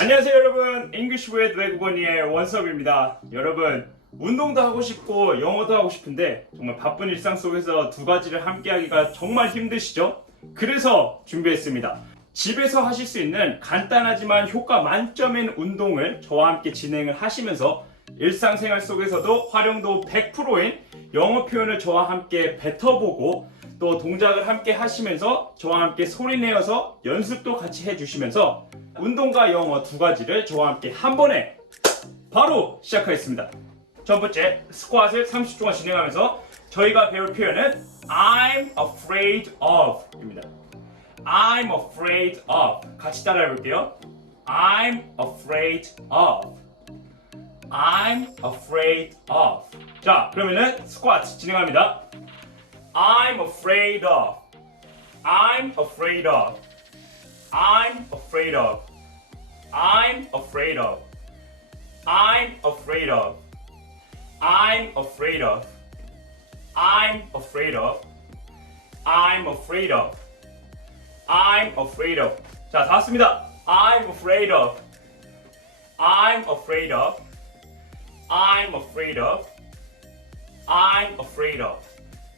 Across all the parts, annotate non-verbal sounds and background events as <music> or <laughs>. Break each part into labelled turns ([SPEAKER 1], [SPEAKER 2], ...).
[SPEAKER 1] 안녕하세요 여러분. English with 외국어니의 원섭입니다. 여러분 운동도 하고 싶고 영어도 하고 싶은데 정말 바쁜 일상 속에서 두 가지를 함께 하기가 정말 힘드시죠? 그래서 준비했습니다. 집에서 하실 수 있는 간단하지만 효과 만점인 운동을 저와 함께 진행을 하시면서 일상생활 속에서도 활용도 100%인 영어 표현을 저와 함께 뱉어보고 또 동작을 함께 하시면서 저와 함께 소리내어서 연습도 같이 해주시면서 운동과 영어 두 가지를 저와 함께 한 번에 바로 시작하겠습니다. 첫 번째 스쿼트를 30초 동안 진행하면서 저희가 배울 표현은 I'm afraid of 입니다. I'm afraid of 같이 따라해 볼게요. I'm afraid of I'm afraid of 자 그러면은 스쿼트 진행합니다. I'm afraid of I'm afraid of I'm afraid of I'm afraid of I'm afraid of I'm afraid of I'm afraid of I'm afraid of I'm afraid of 자, 다 왔습니다. I'm afraid of I'm afraid of I'm afraid of I'm afraid of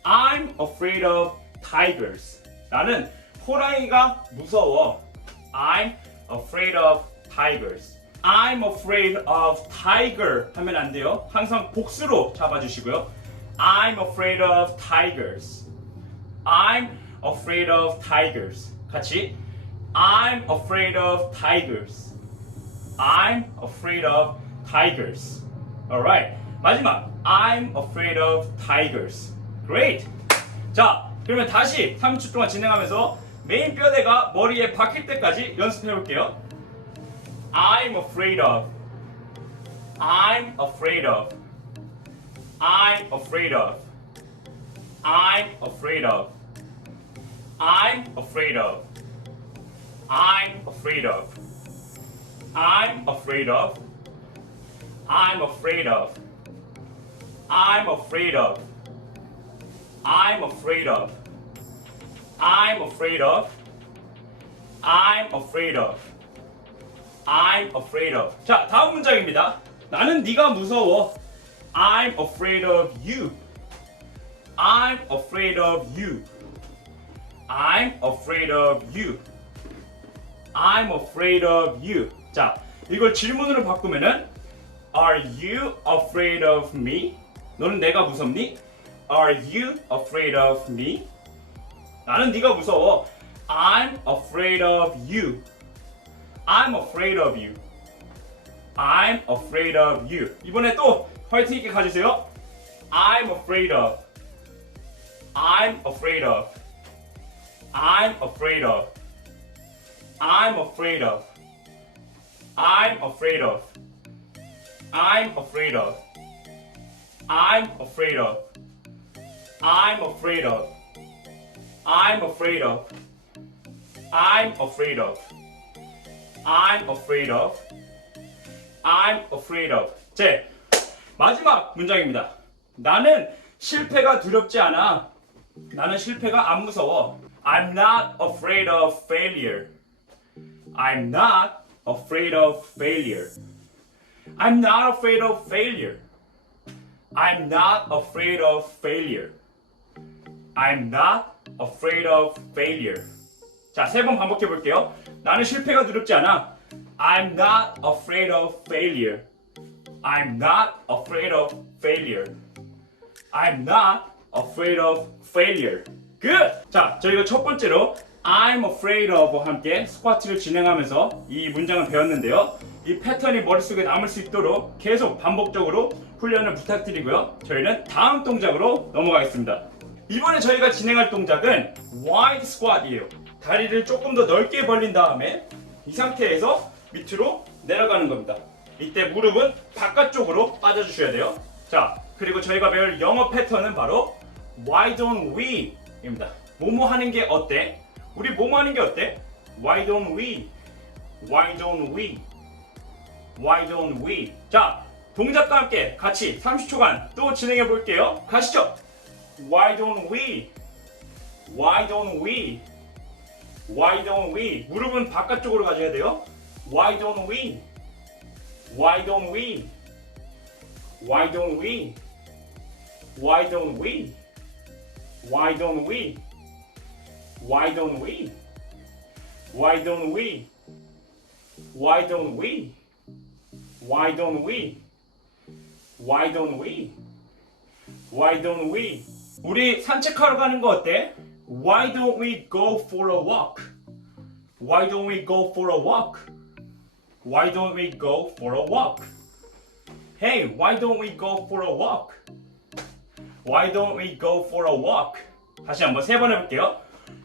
[SPEAKER 1] I'm afraid of tigers. 나는 호랑이가 무서워. I'm afraid of tigers. I'm afraid of tiger 하면 안 돼요. 항상 복수로 잡아주시고요. I'm afraid of tigers. I'm afraid of tigers. 같이. I'm afraid of tigers. I'm afraid of tigers. Alright. 마지막. I'm afraid of tigers. Great. 자, 그러면 다시 30초 동안 진행하면서 메인 뼈대가 머리에 박힐 때까지 연습해 볼게요. I'm afraid of. I'm afraid of. I'm afraid of. I'm afraid of. I'm afraid of. I'm afraid of. I'm afraid of. I'm afraid of. I'm afraid of. I'm afraid of. I'm afraid of. I'm afraid of. I'm afraid of. 자, 다음 문장입니다. 나는 네가 무서워. I'm afraid of you. I'm afraid of you. I'm afraid of you. I'm afraid of you. 자, 이걸 질문으로 바꾸면은 Are you afraid of me? 너는 내가 무섭니? Are you afraid of me? 나는 네가 무서워. I'm afraid of you. I'm afraid of you. I'm afraid of you. 이번에 또 화이팅 있게 가주세요. I'm afraid of. I'm afraid of. I'm afraid of. I'm afraid of. I'm afraid of. I'm afraid of. I'm afraid of. I'm afraid of. I'm afraid of. I'm afraid of. I'm afraid of. I'm afraid of. 제 마지막 문장입니다. 나는 실패가 두렵지 않아. 나는 실패가 안 무서워. I'm not afraid of failure. I'm not afraid of failure. I'm not afraid of failure. I'm not afraid of failure. I'm not afraid of failure. 자, 세 번 반복해 볼게요. 나는 실패가 두렵지 않아. I'm not afraid of failure. I'm not afraid of failure. I'm not afraid of failure. Good. 자, 저희가 첫 번째로 I'm afraid of와 함께 스쿼트를 진행하면서 이 문장을 배웠는데요. 이 패턴이 머릿속에 남을 수 있도록 계속 반복적으로 훈련을 부탁드리고요. 저희는 다음 동작으로 넘어가겠습니다. 이번에 저희가 진행할 동작은 wide squat이에요. 다리를 조금 더 넓게 벌린 다음에 이 상태에서 밑으로 내려가는 겁니다. 이때 무릎은 바깥쪽으로 빠져주셔야 돼요. 자, 그리고 저희가 배울 영어 패턴은 바로 Why don't we? 입니다. 뭐뭐 하는 게 어때? 우리 뭐뭐 하는 게 어때? Why don't we? Why don't we? Why don't we? 자, 동작과 함께 같이 30초간 또 진행해 볼게요. 가시죠. Why don't we? Why don't we? Why don't we? 무릎은 바깥쪽으로 가져야 돼요. Why don't we? Why don't we? Why don't we? Why don't we? Why don't we? Why don't we? Why don't we? Why don't we? Why don't we? Why don't we? Why don't we? 우리 산책하러 가는 거 어때? Why don't we go for a walk? Why don't we go for a walk? Why don't we go for a walk? Hey, why don't we go for a walk? Why don't we go for a walk? 다시 한번 세 번 해볼게요.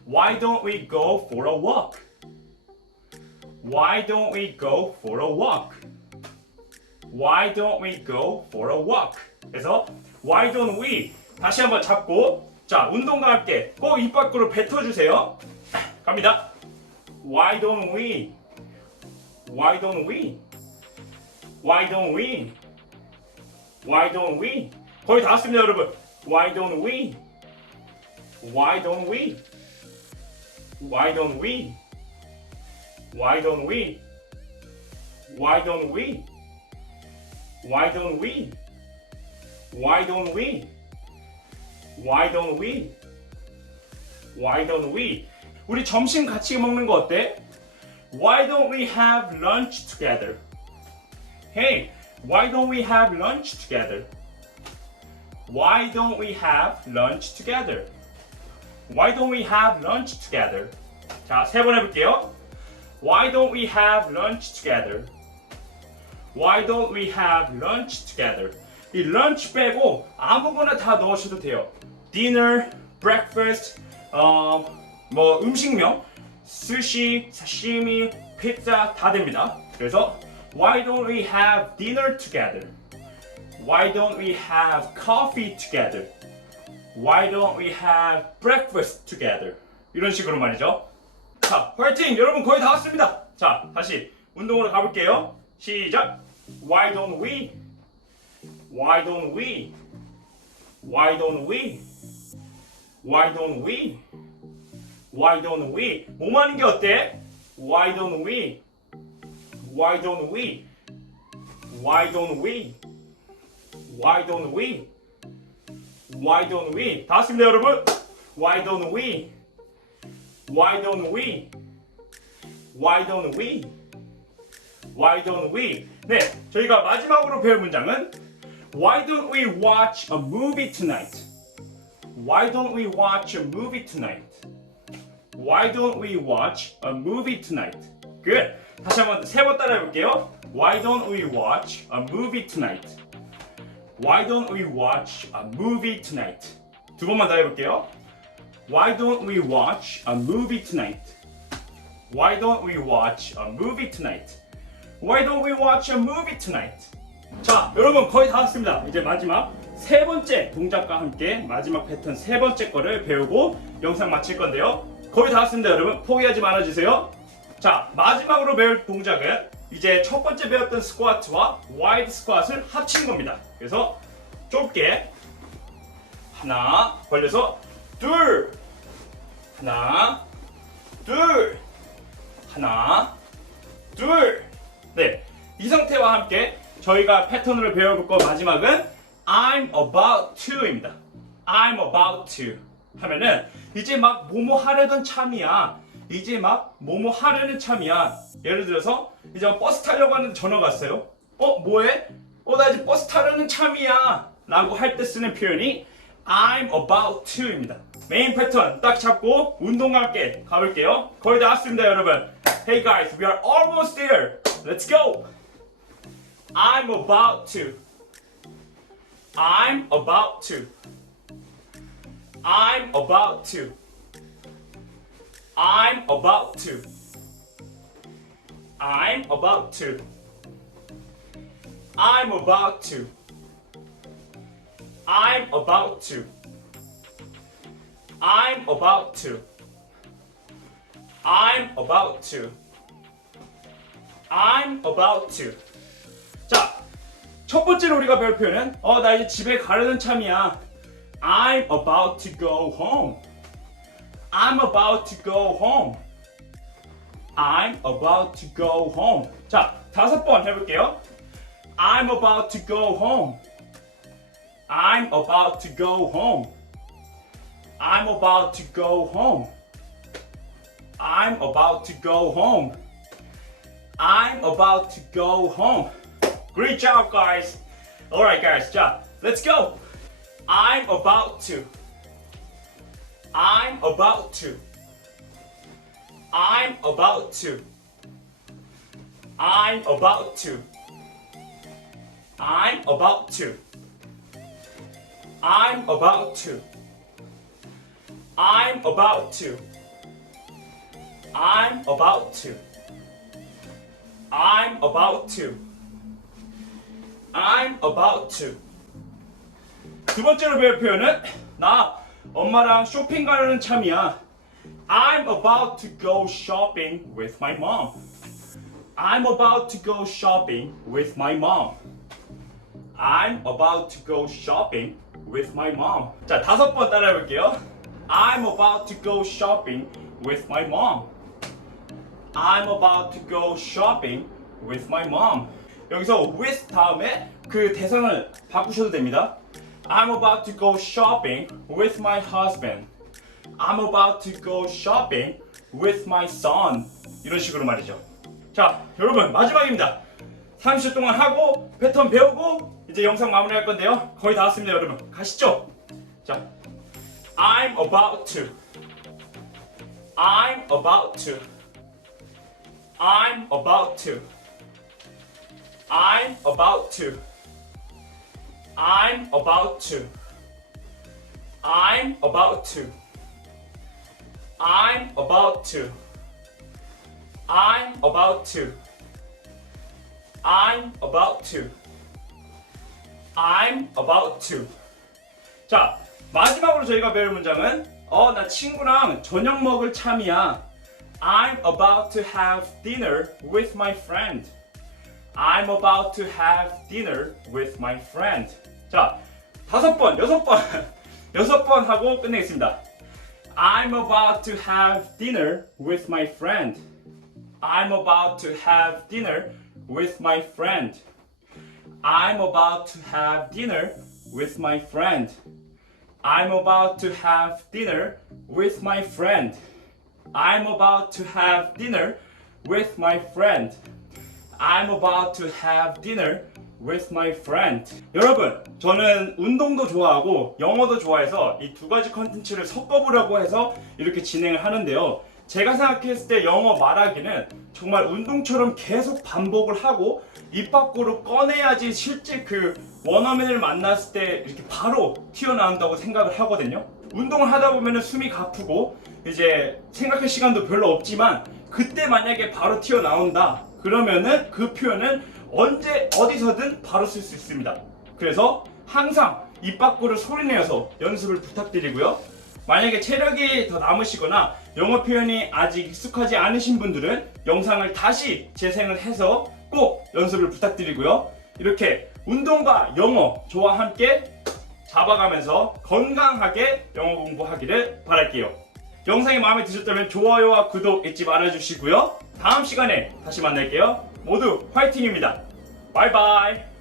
[SPEAKER 1] Why don't we go for a walk? Why don't we go for a walk? Why don't we go for a walk? 그래서 Why don't we? 다시 한번 잡고 자 운동과 함께 꼭 입 밖으로 뱉어주세요. 갑니다. Why don't we? Why don't we? Why don't we? Why don't we? 거의 다 왔습니다, 여러분. Why don't we? Why don't we? Why don't we? Why don't we? Why don't we? Why don't we? Why don't we? Why don't we? Why don't we? 우리 점심 같이 먹는 거 어때? Why don't we have lunch together? Hey, why don't we have lunch together? Why don't we have lunch together? Why don't we have lunch together? 자, 세 번 해볼게요. Why don't we have lunch together? Why don't we have lunch together? 이 lunch 빼고 아무거나 다 넣으셔도 돼요. Dinner, breakfast, 어, 뭐 음식명, 스시, 사시미, 피자 다 됩니다. 그래서 Why don't we have dinner together? Why don't we have coffee together? Why don't we have breakfast together? 이런 식으로 말이죠. 자, 화이팅! 여러분 거의 다 왔습니다. 자, 다시 운동으로 가볼게요. 시작. Why don't we? Why don't we? Why don't we? Why don't we? Why don't we? 몸 하는 게 어때? Why don't we? Why don't we? Why don't we? Why don't we? Why don't we? 다 왔습니다, 여러분. Why don't we? Why don't we? Why don't we? Why don't we? 네, 저희가 마지막으로 배울 문장은 Why don't we watch a movie tonight? Why don't we watch a movie tonight? Why don't we watch a movie tonight? Good. 다시 한번 세 번 따라해 볼게요. Why don't we watch a movie tonight? Why don't we watch a movie tonight? 두 번만 더 해볼게요. Why don't we watch a movie tonight? Why don't we watch a movie tonight? Why don't we watch a movie tonight? 자, 여러분 거의 다 왔습니다. 이제 마지막 세 번째 동작과 함께 마지막 패턴 세 번째 거를 배우고 영상 마칠 건데요. 거의 다 왔습니다, 여러분. 포기하지 말아 주세요. 자, 마지막으로 배울 동작은 이제 첫 번째 배웠던 스쿼트와 와이드 스쿼트를 합친 겁니다. 그래서 좁게 하나 벌려서 둘 하나 둘 하나 둘 네, 이 상태와 함께 저희가 패턴으로 배워볼 거 마지막은 I'm about to입니다. I'm about to 하면은 이제 막 뭐뭐 하려던 참이야. 이제 막 뭐뭐 하려는 참이야. 예를 들어서 이제 막 버스 타려고 하는데 전화가 왔어요. 어 뭐해? 어 나 이제 버스 타려는 참이야. 라고 할 때 쓰는 표현이 I'm about to입니다. 메인 패턴 딱 잡고 함께 가볼게요. 거의 다 왔습니다, 여러분. Hey guys, we are almost there. Let's go. I'm about to. I'm about to. I'm about to. I'm about to. I'm about to. I'm about to. I'm about to. I'm about to. I'm about to. I'm about to. 자, 첫 번째로 우리가 배울 표현은 어, 나 이제 집에 가려는 참이야. I'm about to go home. I'm about to go home. I'm about to go home. 자, 다섯 번 해볼게요. I'm about to go home. I'm about to go home. I'm about to go home. I'm about to go home. I'm about to go home. Great job, guys. All right, guys. 자, let's go. I'm about to. I'm about to. I'm about to. I'm about to. I'm about to. I'm about to. I'm about to. I'm about to. I'm about to I'm about to. 두 번째로 배울 표현은 나 엄마랑 쇼핑 가려는 참이야. I'm about to go shopping with my mom. I'm about to go shopping with my mom. I'm about to go shopping with my mom. 자, 다섯 번 따라해 볼게요. I'm about to go shopping with my mom. I'm about to go shopping with my mom. 여기서 with 다음에 그 대상을 바꾸셔도 됩니다. I'm about to go shopping with my husband. I'm about to go shopping with my son. 이런 식으로 말이죠. 자, 여러분 마지막입니다. 30초 동안 하고 패턴 배우고 이제 영상 마무리할 건데요. 거의 다 왔습니다, 여러분. 가시죠. 자, I'm about to. I'm about to. I'm about to. I'm about to. I'm about to. I'm about to. I'm about to. I'm about to. I'm about to. I'm about to. 자, 마지막으로 저희가 배울 문장은 어, 나 친구랑 저녁 먹을 참이야. I'm about to have dinner with my friend. I'm about to have dinner with my friend. 자, 다섯 번, 여섯 번, <laughs> 여섯 번 하고 끝내겠습니다. I'm about to have dinner with my friend. I'm about to have dinner with my friend. I'm about to have dinner with my friend. I'm about to have dinner with my friend. I'm about to have dinner with my friend. I'm about to have dinner with my friend. 여러분, 저는 운동도 좋아하고 영어도 좋아해서 이 두 가지 컨텐츠를 섞어보려고 해서 이렇게 진행을 하는데요. 제가 생각했을 때 영어 말하기는 정말 운동처럼 계속 반복을 하고 입 밖으로 꺼내야지 실제 그 원어민을 만났을 때 이렇게 바로 튀어나온다고 생각을 하거든요. 운동을 하다 보면 숨이 가쁘고 이제 생각할 시간도 별로 없지만 그때 만약에 바로 튀어나온다 그러면은 그 표현은 언제 어디서든 바로 쓸 수 있습니다. 그래서 항상 입 밖으로 소리내어서 연습을 부탁드리고요. 만약에 체력이 더 남으시거나 영어 표현이 아직 익숙하지 않으신 분들은 영상을 다시 재생을 해서 꼭 연습을 부탁드리고요. 이렇게 운동과 영어 저와 함께 잡아가면서 건강하게 영어 공부하기를 바랄게요. 영상이 마음에 드셨다면 좋아요와 구독 잊지 말아주시고요. 다음 시간에 다시 만날게요. 모두 화이팅입니다. 바이바이.